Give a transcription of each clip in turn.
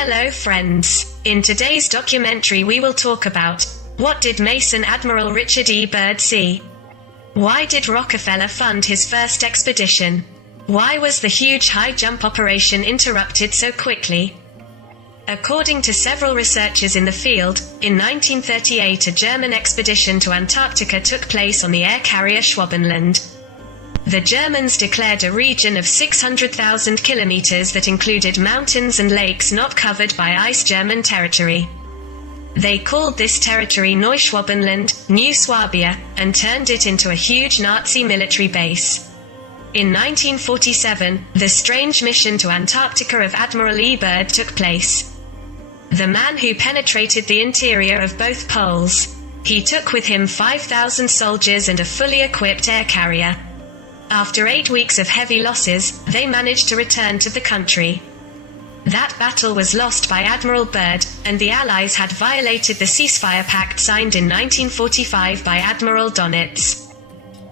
Hello friends. In today's documentary we will talk about what did Mason Admiral Richard E. Byrd see? Why did Rockefeller fund his first expedition? Why was the huge high-jump operation interrupted so quickly? According to several researchers in the field, in 1938 a German expedition to Antarctica took place on the air carrier Schwabenland. The Germans declared a region of 600,000 kilometers that included mountains and lakes not covered by ice German territory. They called this territory Neuschwabenland, New Swabia, and turned it into a huge Nazi military base. In 1947, the strange mission to Antarctica of Admiral E. Byrd took place. The man who penetrated the interior of both poles. He took with him 5,000 soldiers and a fully equipped air carrier. After 8 weeks of heavy losses, they managed to return to the country. That battle was lost by Admiral Byrd, and the Allies had violated the ceasefire pact signed in 1945 by Admiral Donitz.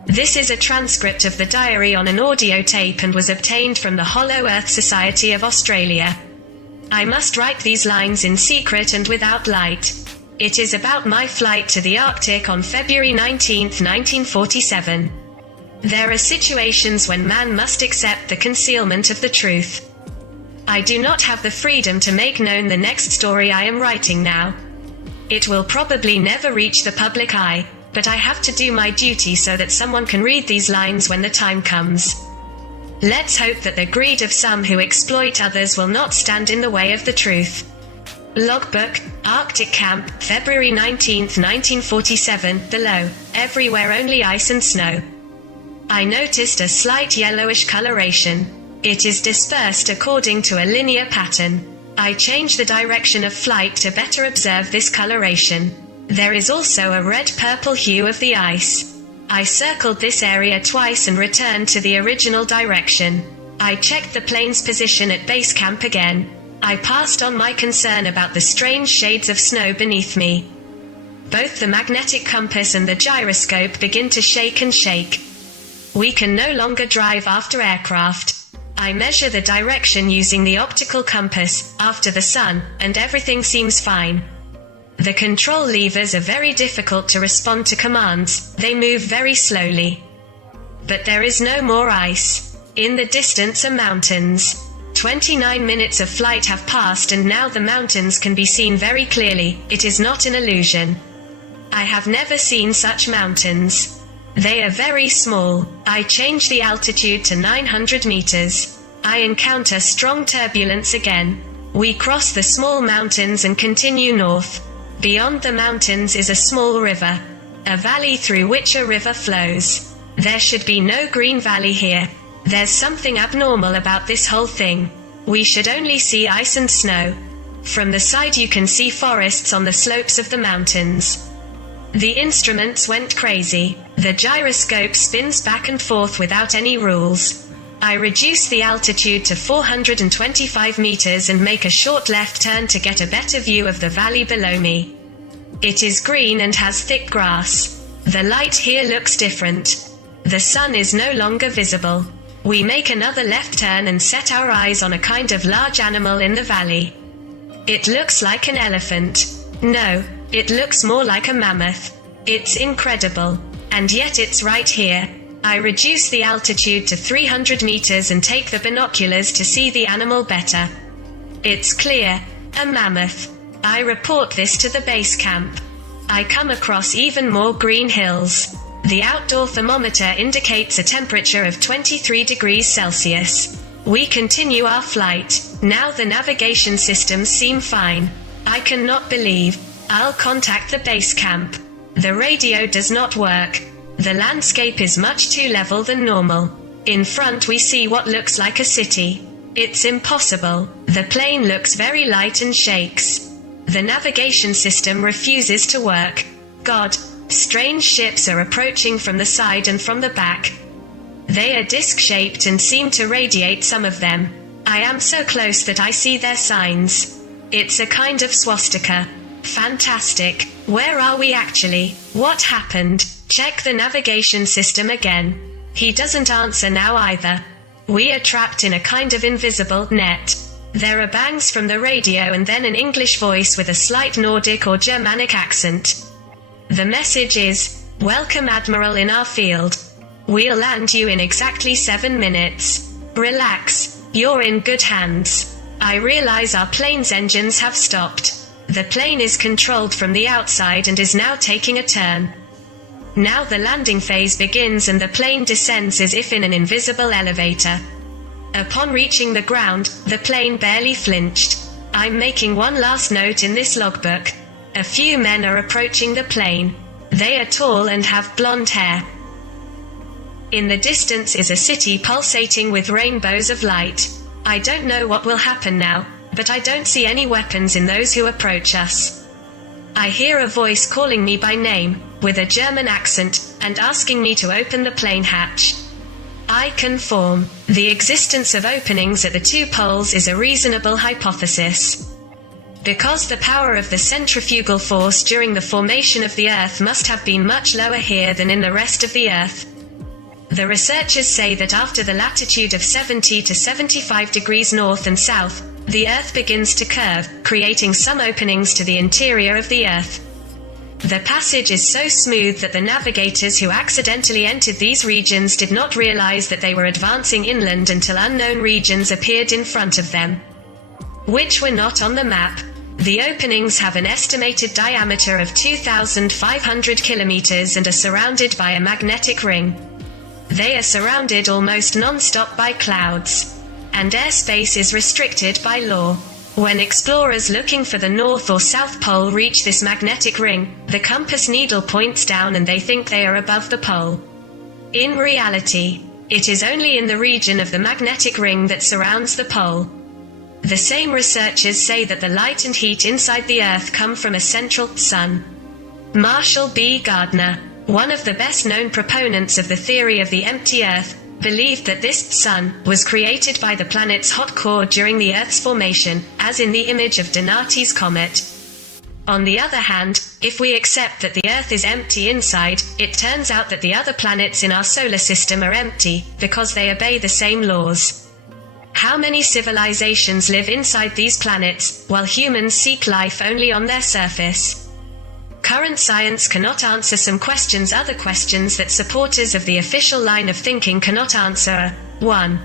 This is a transcript of the diary on an audio tape and was obtained from the Hollow Earth Society of Australia. I must write these lines in secret and without light. It is about my flight to the Arctic on February 19, 1947. There are situations when man must accept the concealment of the truth. I do not have the freedom to make known the next story I am writing now. It will probably never reach the public eye, but I have to do my duty so that someone can read these lines when the time comes. Let's hope that the greed of some who exploit others will not stand in the way of the truth. Logbook, Arctic Camp, February 19, 1947, below, everywhere only ice and snow. I noticed a slight yellowish coloration. It is dispersed according to a linear pattern. I changed the direction of flight to better observe this coloration. There is also a red-purple hue of the ice. I circled this area twice and returned to the original direction. I checked the plane's position at base camp again. I passed on my concern about the strange shades of snow beneath me. Both the magnetic compass and the gyroscope begin to shake and shake. We can no longer drive after aircraft. I measure the direction using the optical compass, after the sun, and everything seems fine. The control levers are very difficult to respond to commands, they move very slowly. But there is no more ice. In the distance are mountains. 29 minutes of flight have passed and now the mountains can be seen very clearly, it is not an illusion. I have never seen such mountains. They are very small. I change the altitude to 900 meters. I encounter strong turbulence again. We cross the small mountains and continue north. Beyond the mountains is a small river. A valley through which a river flows. There should be no green valley here. There's something abnormal about this whole thing. We should only see ice and snow. From the side you can see forests on the slopes of the mountains. The instruments went crazy. The gyroscope spins back and forth without any rules. I reduce the altitude to 425 meters and make a short left turn to get a better view of the valley below me. It is green and has thick grass. The light here looks different. The sun is no longer visible. We make another left turn and set our eyes on a kind of large animal in the valley. It looks like an elephant. No, it looks more like a mammoth. It's incredible. And yet it's right here. I reduce the altitude to 300 meters and take the binoculars to see the animal better. It's clear. A mammoth. I report this to the base camp. I come across even more green hills. The outdoor thermometer indicates a temperature of 23 degrees Celsius. We continue our flight. Now the navigation systems seem fine. I cannot believe. I'll contact the base camp. The radio does not work. The landscape is much too level than normal. In front we see what looks like a city. It's impossible. The plane looks very light and shakes. The navigation system refuses to work. God, strange ships are approaching from the side and from the back. They are disc-shaped and seem to radiate, some of them. I am so close that I see their signs. It's a kind of swastika. Fantastic. Where are we actually? What happened? Check the navigation system again. He doesn't answer now either. We are trapped in a kind of invisible net. There are bangs from the radio and then an English voice with a slight Nordic or Germanic accent. The message is, "Welcome Admiral in our field. We'll land you in exactly 7 minutes. Relax, you're in good hands. I realize our plane's engines have stopped. The plane is controlled from the outside and is now taking a turn. Now the landing phase begins and the plane descends as if in an invisible elevator. Upon reaching the ground, the plane barely flinched. I'm making one last note in this logbook. A few men are approaching the plane. They are tall and have blonde hair. In the distance is a city pulsating with rainbows of light. I don't know what will happen now, but I don't see any weapons in those who approach us. I hear a voice calling me by name, with a German accent, and asking me to open the plane hatch. I conform. The existence of openings at the 2 poles is a reasonable hypothesis. Because the power of the centrifugal force during the formation of the Earth must have been much lower here than in the rest of the Earth. The researchers say that after the latitude of 70 to 75 degrees north and south, the Earth begins to curve, creating some openings to the interior of the Earth. The passage is so smooth that the navigators who accidentally entered these regions did not realize that they were advancing inland until unknown regions appeared in front of them, which were not on the map. The openings have an estimated diameter of 2,500 kilometers and are surrounded by a magnetic ring. They are surrounded almost non-stop by clouds, and airspace is restricted by law. When explorers looking for the North or South Pole reach this magnetic ring, the compass needle points down and they think they are above the pole. In reality, it is only in the region of the magnetic ring that surrounds the pole. The same researchers say that the light and heat inside the Earth come from a central sun. Marshall B. Gardner, one of the best-known proponents of the theory of the empty Earth, believed that this sun was created by the planet's hot core during the Earth's formation, as in the image of Donati's comet. On the other hand, if we accept that the Earth is empty inside, it turns out that the other planets in our solar system are empty, because they obey the same laws. How many civilizations live inside these planets, while humans seek life only on their surface? Current science cannot answer some questions. Other questions that supporters of the official line of thinking cannot answer are: 1.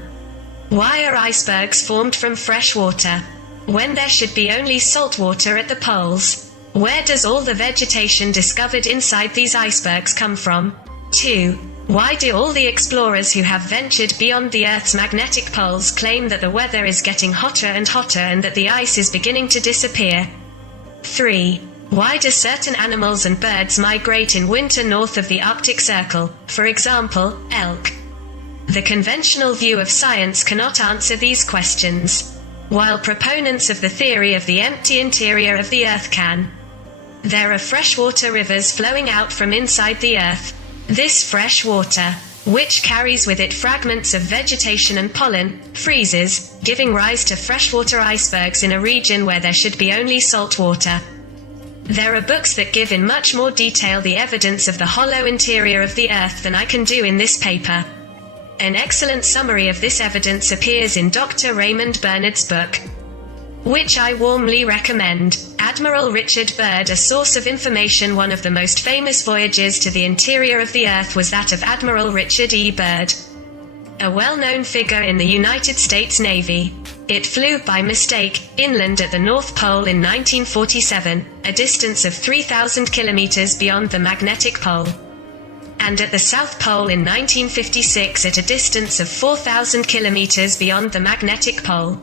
Why are icebergs formed from fresh water, when there should be only salt water at the poles? Where does all the vegetation discovered inside these icebergs come from? 2. Why do all the explorers who have ventured beyond the Earth's magnetic poles claim that the weather is getting hotter and hotter and that the ice is beginning to disappear? 3. Why do certain animals and birds migrate in winter north of the Arctic Circle, for example, elk? The conventional view of science cannot answer these questions, while proponents of the theory of the empty interior of the Earth can. There are freshwater rivers flowing out from inside the Earth. This fresh water, which carries with it fragments of vegetation and pollen, freezes, giving rise to freshwater icebergs in a region where there should be only salt water. There are books that give in much more detail the evidence of the hollow interior of the Earth than I can do in this paper. An excellent summary of this evidence appears in Dr. Raymond Bernard's book, which I warmly recommend. Admiral Richard Byrd, a source of information. One of the most famous voyages to the interior of the Earth was that of Admiral Richard E. Byrd, a well-known figure in the United States Navy. It flew by mistake inland at the North Pole in 1947, a distance of 3,000 kilometers beyond the magnetic pole, and at the South Pole in 1956 at a distance of 4,000 kilometers beyond the magnetic pole.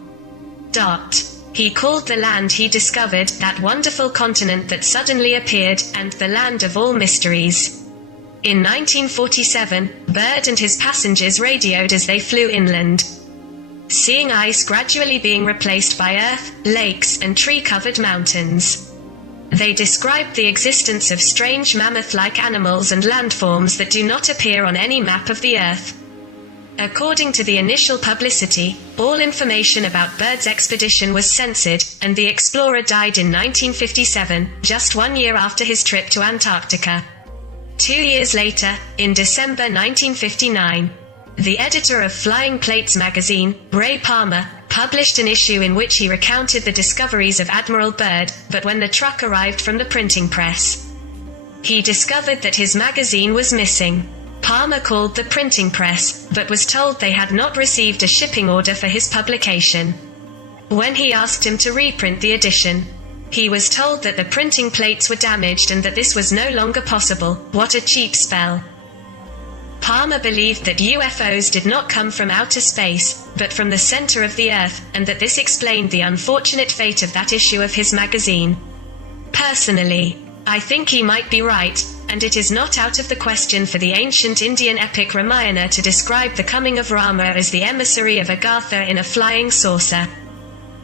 He called the land he discovered that wonderful continent that suddenly appeared, and the land of all mysteries. In 1947, Byrd and his passengers radioed as they flew inland, seeing ice gradually being replaced by earth, lakes, and tree-covered mountains. They described the existence of strange mammoth-like animals and landforms that do not appear on any map of the Earth. According to the initial publicity, all information about Byrd's expedition was censored, and the explorer died in 1957, just 1 year after his trip to Antarctica. 2 years later, in December 1959, the editor of Flying Plates magazine, Ray Palmer, published an issue in which he recounted the discoveries of Admiral Byrd, but when the truck arrived from the printing press, he discovered that his magazine was missing. Palmer called the printing press, but was told they had not received a shipping order for his publication. When he asked him to reprint the edition, he was told that the printing plates were damaged and that this was no longer possible. What a cheap spell. Palmer believed that UFOs did not come from outer space, but from the center of the Earth, and that this explained the unfortunate fate of that issue of his magazine. Personally, I think he might be right, and it is not out of the question for the ancient Indian epic Ramayana to describe the coming of Rama as the emissary of Agartha in a flying saucer.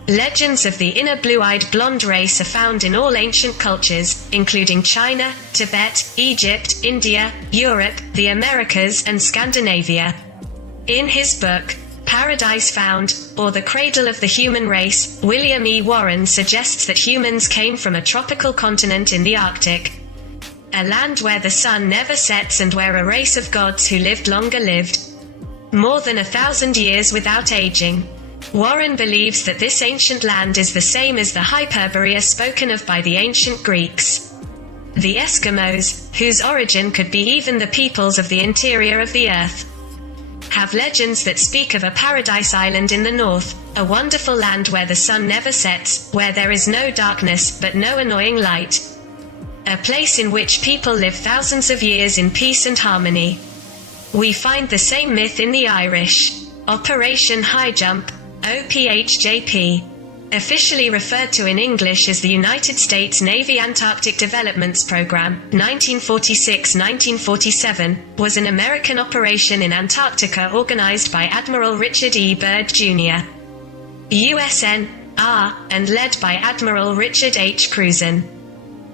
Legends of the inner blue-eyed blonde race are found in all ancient cultures, including China, Tibet, Egypt, India, Europe, the Americas, and Scandinavia. In his book, Paradise Found, or The Cradle of the Human Race, William E. Warren suggests that humans came from a tropical continent in the Arctic, a land where the sun never sets and where a race of gods who lived longer lived more than 1,000 years without aging. Warren believes that this ancient land is the same as the Hyperborea spoken of by the ancient Greeks. The Eskimos, whose origin could be even the peoples of the interior of the earth, have legends that speak of a paradise island in the north, a wonderful land where the sun never sets, where there is no darkness but no annoying light. A place in which people live thousands of years in peace and harmony. We find the same myth in the Irish. Operation Highjump, OPHJP, officially referred to in English as the United States Navy Antarctic Developments Program, 1946-1947, was an American operation in Antarctica organized by Admiral Richard E. Byrd, Jr., USN-R, and led by Admiral Richard H. Cruzen.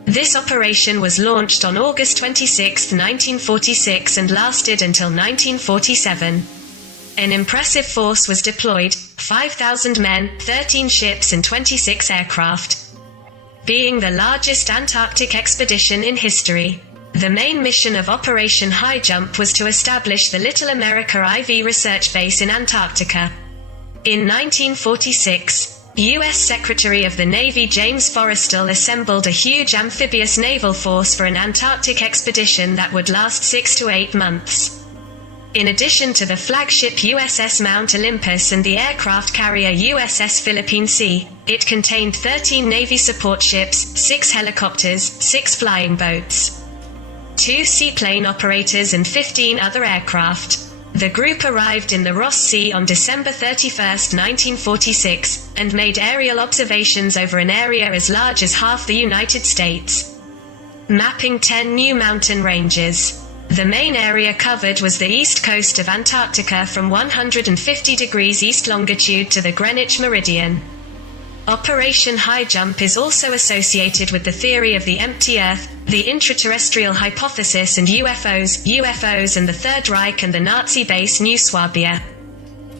This operation was launched on August 26, 1946 and lasted until 1947. An impressive force was deployed, 5,000 men, 13 ships and 26 aircraft. Being the largest Antarctic expedition in history, the main mission of Operation Highjump was to establish the Little America IV research base in Antarctica. In 1946, U.S. Secretary of the Navy James Forrestal assembled a huge amphibious naval force for an Antarctic expedition that would last 6 to 8 months. In addition to the flagship USS Mount Olympus and the aircraft carrier USS Philippine Sea, it contained 13 Navy support ships, 6 helicopters, 6 flying boats, 2 seaplane operators and 15 other aircraft. The group arrived in the Ross Sea on December 31, 1946, and made aerial observations over an area as large as half the United States, mapping 10 new mountain ranges. The main area covered was the east coast of Antarctica from 150 degrees east longitude to the Greenwich Meridian. Operation Highjump is also associated with the theory of the empty Earth, the intraterrestrial hypothesis and UFOs and the Third Reich and the Nazi base New Swabia,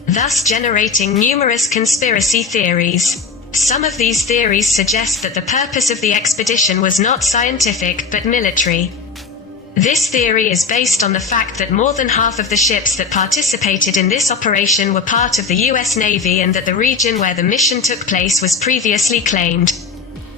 thus generating numerous conspiracy theories. Some of these theories suggest that the purpose of the expedition was not scientific but military. This theory is based on the fact that more than half of the ships that participated in this operation were part of the U.S. Navy and that the region where the mission took place was previously claimed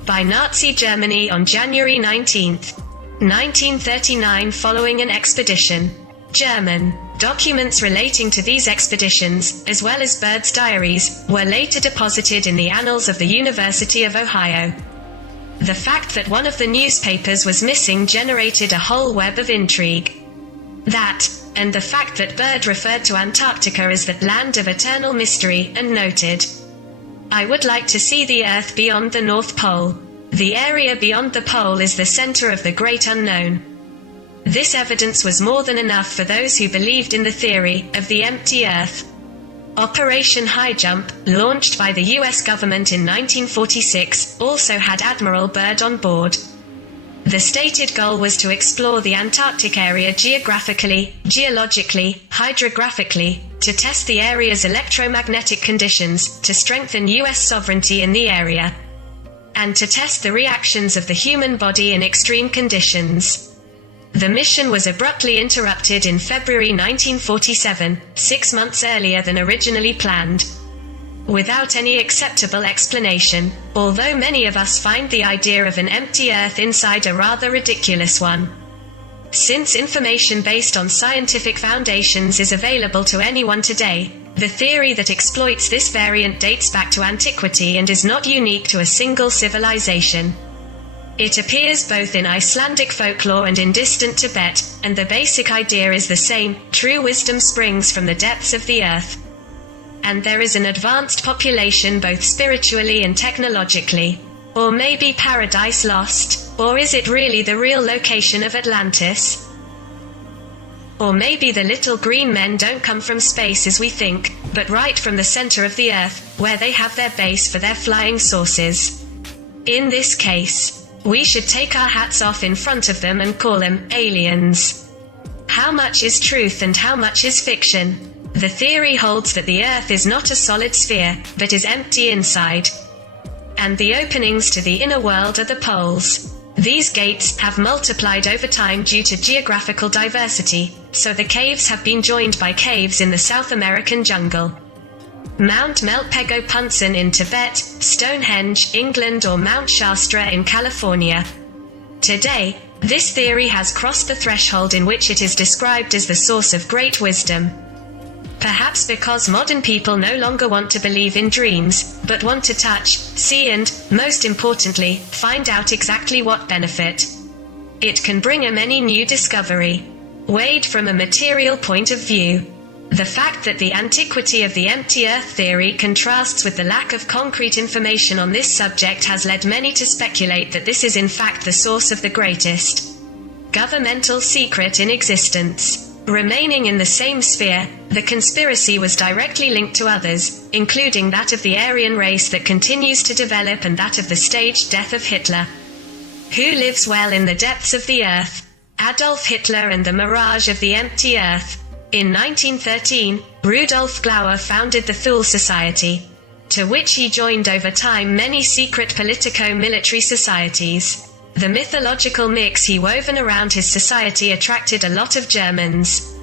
by Nazi Germany on January 19, 1939 following an expedition. German documents relating to these expeditions, as well as Byrd's diaries, were later deposited in the annals of the University of Ohio. The fact that one of the newspapers was missing generated a whole web of intrigue. That, and the fact that Byrd referred to Antarctica as the land of eternal mystery, and noted, "I would like to see the Earth beyond the North Pole. The area beyond the pole is the center of the great unknown." This evidence was more than enough for those who believed in the theory of the empty Earth. Operation Highjump, launched by the U.S. government in 1946, also had Admiral Byrd on board. The stated goal was to explore the Antarctic area geographically, geologically, hydrographically, to test the area's electromagnetic conditions, to strengthen U.S. sovereignty in the area, and to test the reactions of the human body in extreme conditions. The mission was abruptly interrupted in February 1947, 6 months earlier than originally planned. without any acceptable explanation, although many of us find the idea of an empty Earth inside a rather ridiculous one. Since information based on scientific foundations is available to anyone today, the theory that exploits this variant dates back to antiquity and is not unique to a single civilization. It appears both in Icelandic folklore and in distant Tibet, and the basic idea is the same: true wisdom springs from the depths of the earth. And there is an advanced population both spiritually and technologically. Or maybe Paradise Lost? Or is it really the real location of Atlantis? Or maybe the little green men don't come from space as we think, but right from the center of the earth, where they have their base for their flying saucers. In this case, we should take our hats off in front of them and call them aliens. How much is truth and how much is fiction? The theory holds that the Earth is not a solid sphere, but is empty inside. And the openings to the inner world are the poles. These gates have multiplied over time due to geographical diversity, so the caves have been joined by caves in the South American jungle. Mount Melpego-Punsan in Tibet, Stonehenge, England, or Mount Shastra in California. Today, this theory has crossed the threshold in which it is described as the source of great wisdom. Perhaps because modern people no longer want to believe in dreams, but want to touch, see and, most importantly, find out exactly what benefit it can bring them any new discovery. Weighed from a material point of view, the fact that the antiquity of the empty Earth theory contrasts with the lack of concrete information on this subject has led many to speculate that this is in fact the source of the greatest governmental secret in existence. Remaining in the same sphere, the conspiracy was directly linked to others, including that of the Aryan race that continues to develop and that of the staged death of Hitler. Who lives well in the depths of the Earth? Adolf Hitler and the mirage of the empty Earth. In 1913, Rudolf Glauer founded the Thule Society, to which he joined over time many secret politico-military societies. The mythological mix he woven around his society attracted a lot of Germans,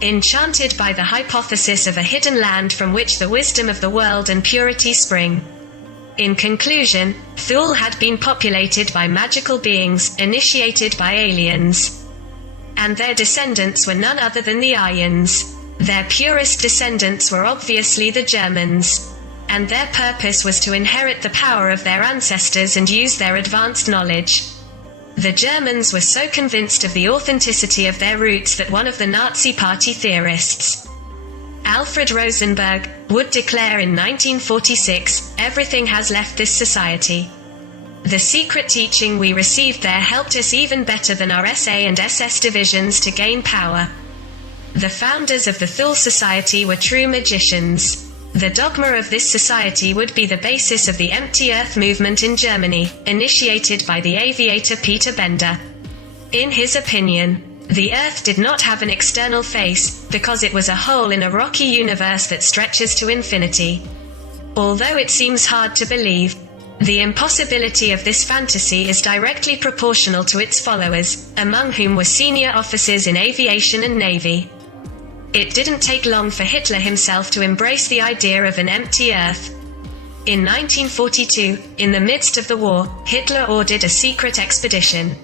enchanted by the hypothesis of a hidden land from which the wisdom of the world and purity spring. In conclusion, Thule had been populated by magical beings, initiated by aliens. And their descendants were none other than the Aryans. Their purest descendants were obviously the Germans. And their purpose was to inherit the power of their ancestors and use their advanced knowledge. The Germans were so convinced of the authenticity of their roots that one of the Nazi Party theorists, Alfred Rosenberg, would declare in 1946, "Everything has left this society." The secret teaching we received there helped us even better than our SA and SS divisions to gain power. The founders of the Thule Society were true magicians. The dogma of this society would be the basis of the Empty Earth movement in Germany, initiated by the aviator Peter Bender. In his opinion, the Earth did not have an external face, because it was a hole in a rocky universe that stretches to infinity. Although it seems hard to believe, the impossibility of this fantasy is directly proportional to its followers, among whom were senior officers in aviation and navy. It didn't take long for Hitler himself to embrace the idea of an empty Earth. In 1942, in the midst of the war, Hitler ordered a secret expedition,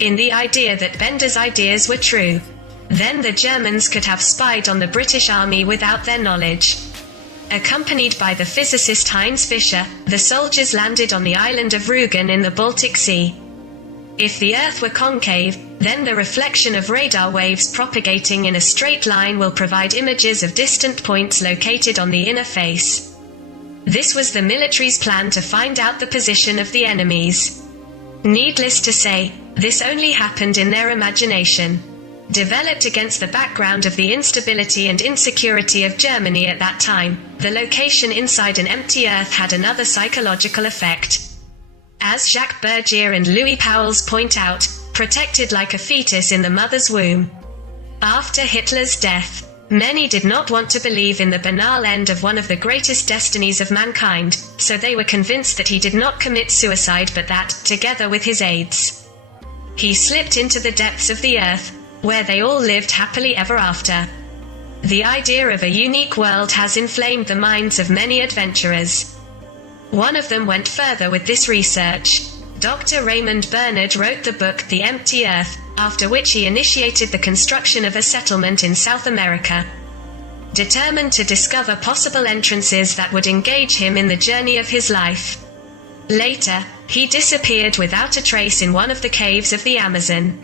in the idea that Bender's ideas were true. Then the Germans could have spied on the British Army without their knowledge. Accompanied by the physicist Heinz Fischer, the soldiers landed on the island of Rügen in the Baltic Sea. If the Earth were concave, then the reflection of radar waves propagating in a straight line will provide images of distant points located on the inner face. This was the military's plan to find out the position of the enemies. Needless to say, this only happened in their imagination. Developed against the background of the instability and insecurity of Germany at that time, the location inside an empty Earth had another psychological effect. As Jacques Bergier and Louis Pauwels point out, protected like a fetus in the mother's womb. After Hitler's death, many did not want to believe in the banal end of one of the greatest destinies of mankind, so they were convinced that he did not commit suicide but that, together with his aides, he slipped into the depths of the earth, where they all lived happily ever after. The idea of a unique world has inflamed the minds of many adventurers. One of them went further with this research. Dr. Raymond Bernard wrote the book The Empty Earth, after which he initiated the construction of a settlement in South America, determined to discover possible entrances that would engage him in the journey of his life. Later, he disappeared without a trace in one of the caves of the Amazon,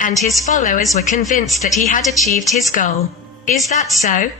and his followers were convinced that he had achieved his goal. Is that so?